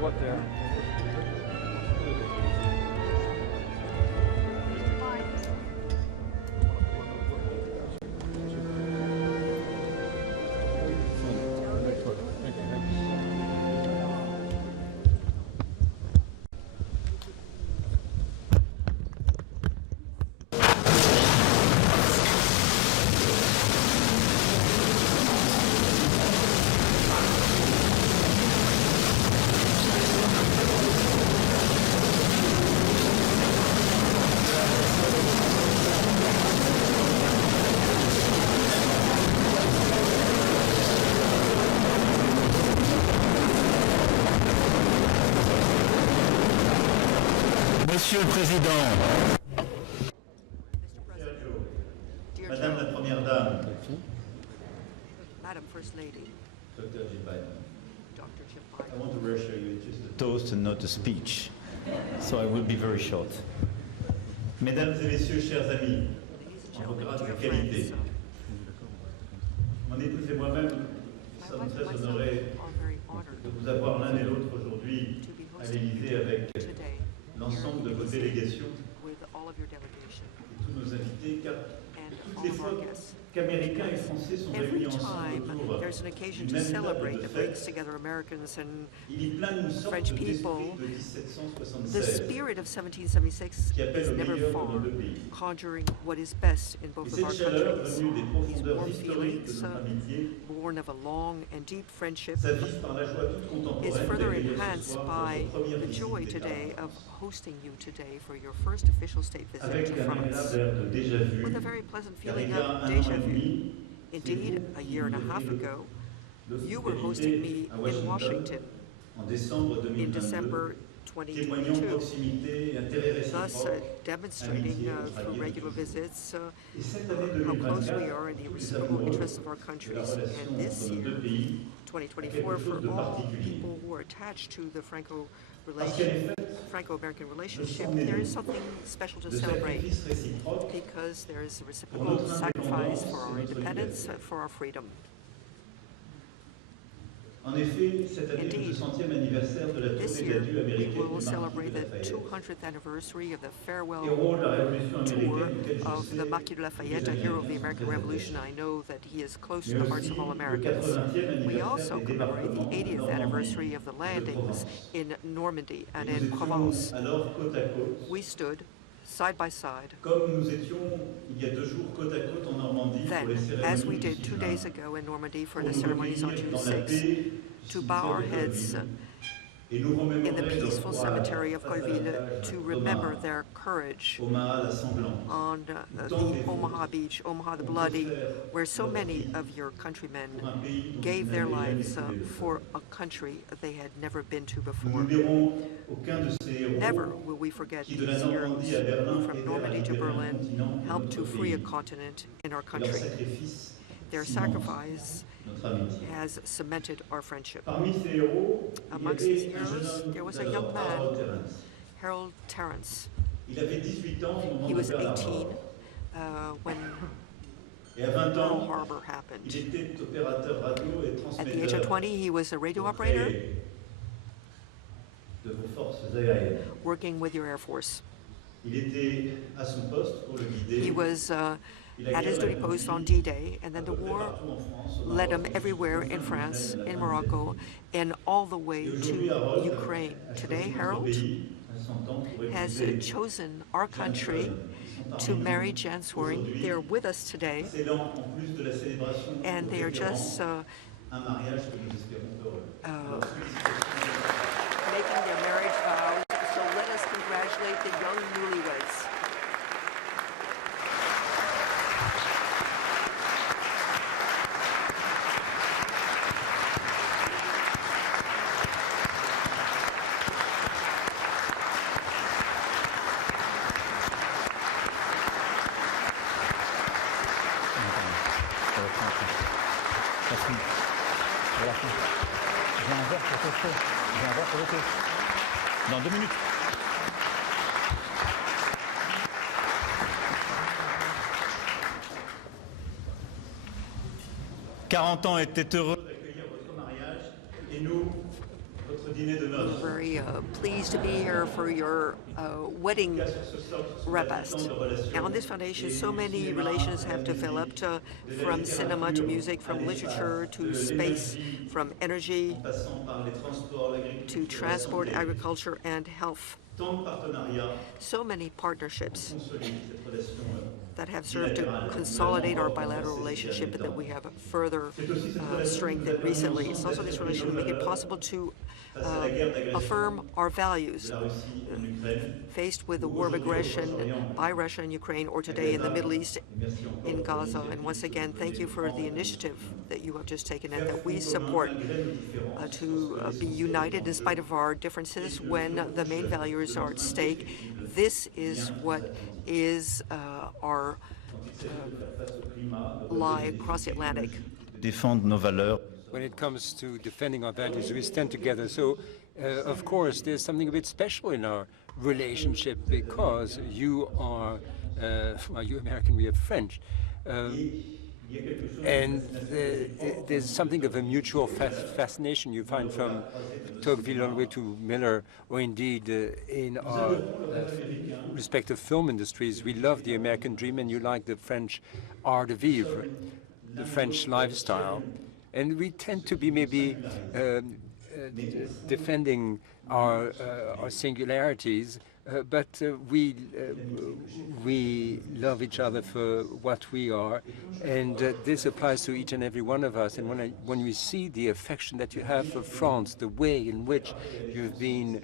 What there? Monsieur le Président, Madame la Première Dame, Madam First Lady, Dr. Jill Biden, Dr. Jill I Biden, want to reassure you it's just a toast and not a speech, so I will be very short. Mesdames et Messieurs, chers amis, ladies and en vos gentlemen, grâces dear et qualités, friends, mon épouse et moi-même my sommes wife très and myself honorés are very honored de vous avoir l'un et l'autre aujourd'hui to be à hosting l'Élysée you avec today l'ensemble de vos délégations with all of your delegation et tous nos invités, car and toutes all les of fois our guests. qu'Américains et Français sont Every réunis ensemble time autour there's an occasion d'une to même table celebrate de that brings fête, together Americans and il y plane une sorte French d'esprit people, de the 1776 spirit of 1776 qui appelle is au never meilleur de far, nos deux pays. conjuring what is best in Et both of cette our chaleur countries. venue des These profondeurs warm historiques de feelings, notre amitié born of a long and deep friendship, s'avive par la joie toute is contemporaine further d'accueillir ce enhanced soir by votre première the visite joy d'État today en of France. hosting you today for your first official state visit Avec to un France. agréable air de déjà-vu, With a very pleasant car feeling il y a of un an déjà et vu. demi, c'est Indeed, vous a qui year and a nous half offriez ago, you were hosting me l'hospitalité in à Washington en décembre in 2022, December témoignant 2022, proximité, intérêt thus réciproque, demonstrating amitié through entre alliés regular de toujours. visits Et cette année how close 2024, we are in the tous les reciprocal amoureux interests of our de la countries. relation And this entre nos year, deux pays, a 2024, quelque chose for de all particulier. people who are attached to the Parce qu'elle est faite Franco-American de relationship, sang there mêlé, is something special to de celebrate sacrifices réciproques because there is a pour reciprocal notre sacrifice indépendance for et our notre independence, liberté. for our freedom. En effet, cette année, Indeed, le 200e anniversaire de la this tournée year, d'adieu we américaine will du Marquis celebrate de the Lafayette. 200th anniversary of the farewell Héros de la Révolution tour américaine, auquel je of sais the Marquis de que les Lafayette, a hero of the Américains sont American très Revolution. attachés. I know that he is close Mais to the hearts aussi of all le Americans. 80e We anniversaire also des commemorate the débarquements en 80th Normandie anniversary of the et de landings Provence. in Normandy Et and nous in étions Provence. alors côte à côte, We stood side by side. comme nous étions il y a 2 jours côte à côte en Normandie pour les Then, as we cérémonies du did 6 2 juin, days ago in Normandy for pour the nous ceremonies on recueillir June dans la 6, paix to bow our cimetière de heads Colville et nous in the remémorer leur peaceful courage cemetery of face à la Colville plage to remember d'Omaha, their courage Omaha la sanglante, on où the tant des Omaha vôtres beach, Omaha the ont Bloody, offert where so leur many vie of your countrymen pour un pays dont gave ils their n'avaient jamais lives foulé le for sol. a country they had never been to Nous before. n'oublierons aucun de ces Never héros will we forget qui, these de la heroes Normandie à who Berlin, from aidèrent à Normandy to libérer un Berlin continent et helped to notre free a pays. continent in our Et leur country. sacrifice Their cimente sacrifice notre amitié. has cemented our friendship. Parmi ces héros, il y Amongst these avait un jeune heroes, homme there was tout a à young l'heure, man, Harold Terrence. Harold Terrence. Il avait 18 ans au moment He de was Pearl 18 Harbor. when Et à 20 Pearl ans, Harbor happened. il était opérateur radio et At the age of transmetteur 20, he was a radio auprès operator de vos forces aériennes. working with your Air Force. Il était à son poste pour le guider. He was Et la at his guerre duty l'a post on conduit D-Day, and then à the peu près war partout en France, au led Maroc, him everywhere in jusqu'au France, fin de in l'Ukraine, Morocco, and all the way Et to aujourd'hui, Harold Ukraine. a Today, choisi notre Harold pays à 100 ans pour has épouser chosen our Jan country Swaring. Ils sont to parmi marry nous Jan Swaring. aujourd'hui. They're with us today, C'est là, en plus de la célébration and they are just un mariage que nous espérons heureux. Alors, making their marriage vows. So let us congratulate the young newlyweds. Dans 2 minutes. « 40 ans étaient heureux d'accueillir votre mariage et nous, votre dîner de noces. We're very pleased to be here for your wedding repast. And on this foundation, so many relations have developed from cinema to music, from literature to space, from energy to transport, agriculture, and health. So many partnerships that have served to consolidate our bilateral relationship and that we have further strengthened recently. It's also this relationship that make it possible to affirm our values. Faced with the war of aggression by Russia in Ukraine, or today in the Middle East, in Gaza. And once again, thank you for the initiative that you have just taken and that we support to be united in spite of our differences when the main values are at stake. This is what is our lie across the Atlantic. Défendre nos valeurs. When it comes to defending our values, we stand together. So, of course, there's something a bit special in our relationship because you are, well, you're American, we are French. And there's something of a mutual fascination you find from Tocqueville all the way to Miller, or indeed in our respective film industries. We love the American dream, and you like the French art de vivre, the French lifestyle. And we tend to be maybe defending our singularities, but we love each other for what we are, and this applies to each and every one of us. And when we see the affection that you have for France, the way in which you've been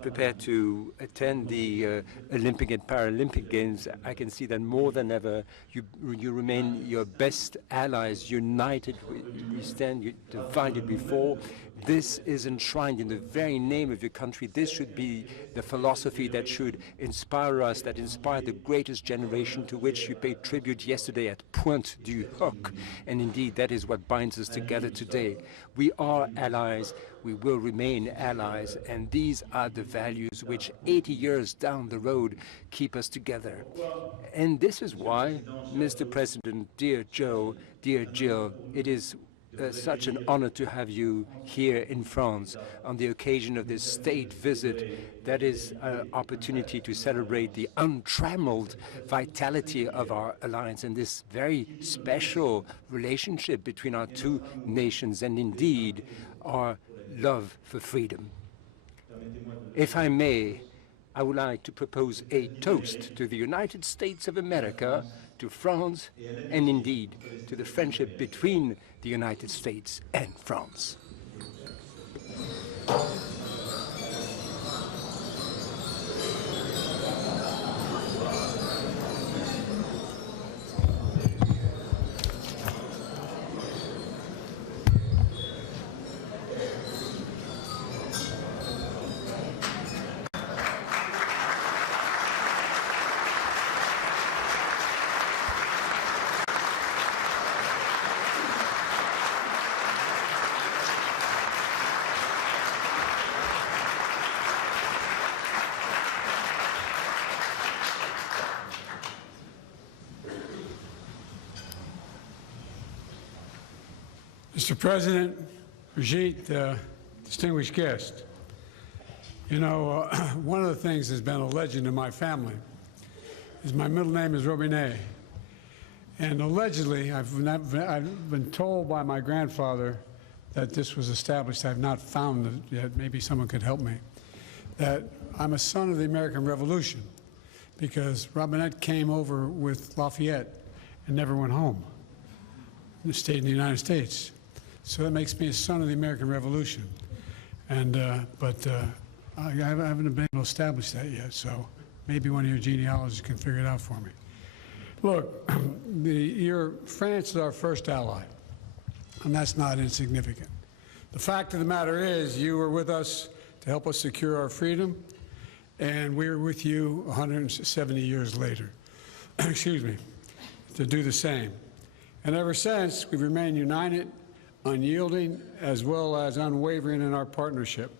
prepared to attend the Olympic and Paralympic Games, I can see that more than ever you remain your best allies, united. We stand divided before. This is enshrined in the very name of your country. This should be the philosophy that should inspire us, that inspired the greatest generation to which you paid tribute yesterday at Pointe du Hoc. And indeed, that is what binds us together today. We are allies. We will remain allies. And these are the values which 80 years down the road keep us together. And this is why, Mr. President, dear Joe, dear Jill, it is such an honor to have you here in France on the occasion of this state visit. That is an opportunity to celebrate the untrammeled vitality of our alliance and this very special relationship between our two nations and indeed our love for freedom. If I may, I would like to propose a toast to the United States of America, to France, and indeed to the friendship between the United States and France. Mr. President, Brigitte, distinguished guest, you know, one of the things that's been a legend in my family is my middle name is Robinet. And allegedly, I've been told by my grandfather that this was established. I've not found it yet. Maybe someone could help me. That I'm a son of the American Revolution because Robinette came over with Lafayette and never went home. He stayed in the United States. So that makes me a son of the American Revolution. And, I haven't been able to establish that yet, so maybe one of your genealogists can figure it out for me. Look, France is our first ally, and that's not insignificant. The fact of the matter is you were with us to help us secure our freedom, and we were with you 170 years later, excuse me, to do the same. And ever since, we've remained united unyielding, as well as unwavering in our partnership.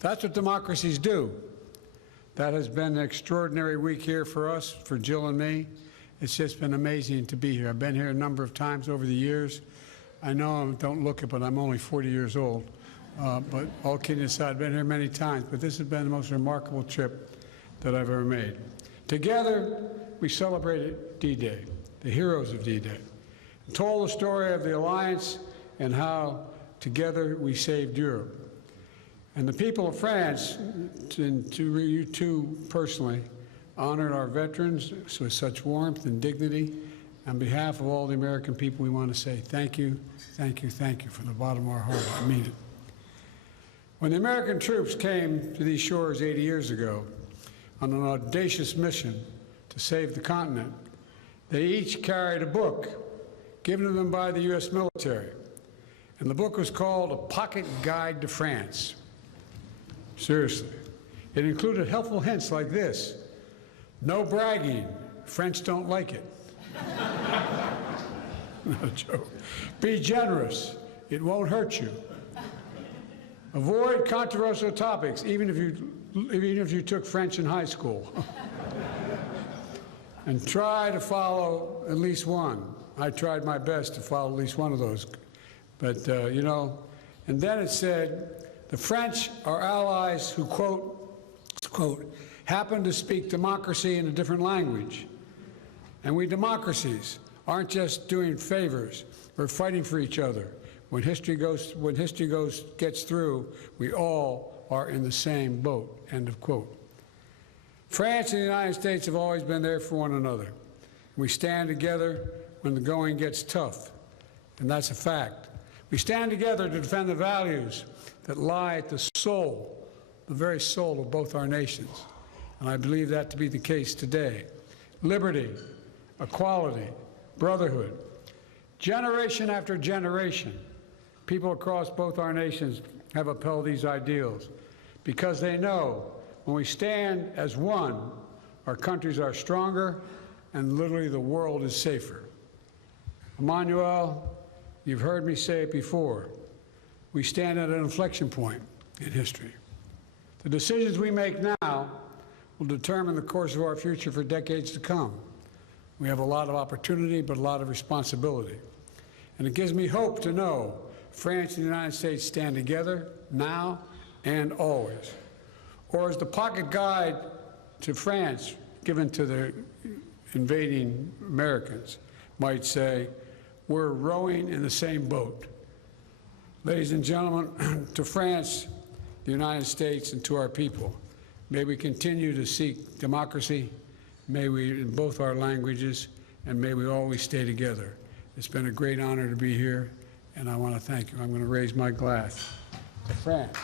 That's what democracies do. That has been an extraordinary week here for us, for Jill and me. It's just been amazing to be here. I've been here a number of times over the years. I know I don't look it, but I'm only 40 years old. But all kidding aside, I've been here many times, but this has been the most remarkable trip that I've ever made. Together, we celebrated D-Day, the heroes of D-Day, and told the story of the alliance and how together we saved Europe. And the people of France, and to you too personally, honored our veterans with such warmth and dignity. On behalf of all the American people, we want to say thank you, thank you, thank you from the bottom of our heart. I mean it. When the American troops came to these shores 80 years ago on an audacious mission to save the continent, they each carried a book given to them by the U.S. military. And the book was called A Pocket Guide to France. Seriously. It included helpful hints like this: no bragging, French don't like it. Not a joke. Be generous, it won't hurt you. Avoid controversial topics, even if you took French in high school. And try to follow at least one. I tried my best to follow at least one of those. But, you know, and then it said, the French are allies who, quote, happen to speak democracy in a different language. And we democracies aren't just doing favors, we're fighting for each other. When history gets through, we all are in the same boat, end of quote. France and the United States have always been there for one another. We stand together when the going gets tough, and that's a fact. We stand together to defend the values that lie at the soul, the very soul of both our nations. And I believe that to be the case today. Liberty, equality, brotherhood. Generation after generation, people across both our nations have upheld these ideals because they know when we stand as one, our countries are stronger and literally the world is safer. Emmanuel, you've heard me say it before. We stand at an inflection point in history. The decisions we make now will determine the course of our future for decades to come. We have a lot of opportunity, but a lot of responsibility. And it gives me hope to know France and the United States stand together now and always. Or as the pocket guide to France given to the invading Americans might say, we're rowing in the same boat. Ladies and gentlemen, to France, the United States, and to our people, may we continue to seek democracy, may we in both our languages, and may we always stay together. It's been a great honor to be here, and I want to thank you. I'm going to raise my glass to France.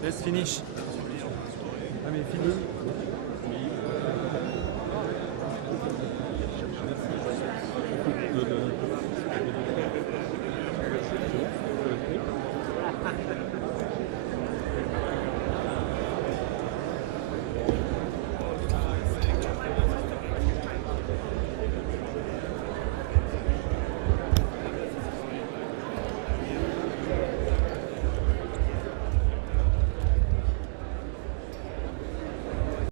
Let's finish. I mean, finish.